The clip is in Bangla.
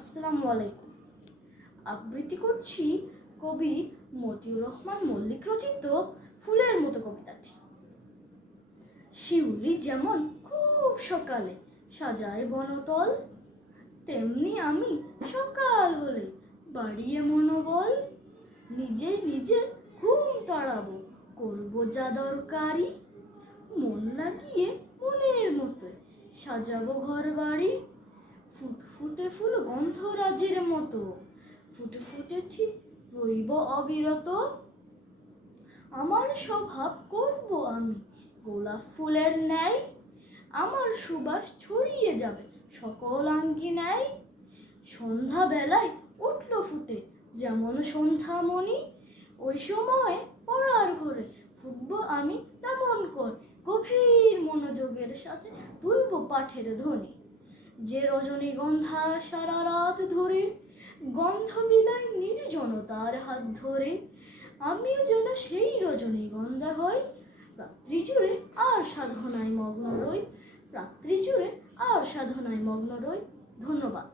আসসালামু আলাইকুম। আবৃত্তি করছি কবি মতিউর রহমান মল্লিক রচিত ফুলের মতো কবিতাটি। শিউলি যেমন খুব সকালে সাজায় বনতল, তেমনি আমি সকাল হলে বাড়িয়ে মনোবল। নিজে নিজে ঘুম তাড়াবো, করবো যা দরকারি, মন লাগিয়ে মনের মতোই সাজাবো ঘর বাড়ি। ফুটফুটে ফুল গন্ধরাজের মতো ফুটফুটে ঠিক রইব অবিরত। আমার স্বভাব করব আমি গোলাপ ফুলের ন্যায়, আমার সুবাস ছড়িয়ে যাবে সকল আঙ্গিনায়। সন্ধ্যা বেলায় উঠল ফুটে যেমন সন্ধ্যামণি, ওই সময় পড়ার ঘরে ফুটবো আমি তেমন করে, গভীর মনোযোগের সাথে তুলব পাঠের ধ্বনি। যে রজনীগন্ধা সারা রাত ধরে গন্ধ বিলায় নির্জনতার হাত ধরে, আমিও যেন সেই রজনীগন্ধা হই। রাত্রি জুড়ে আর সাধনায় মগ্ন রই, রাত্রি জুড়ে আর সাধনায় মগ্ন রই। ধন্যবাদ।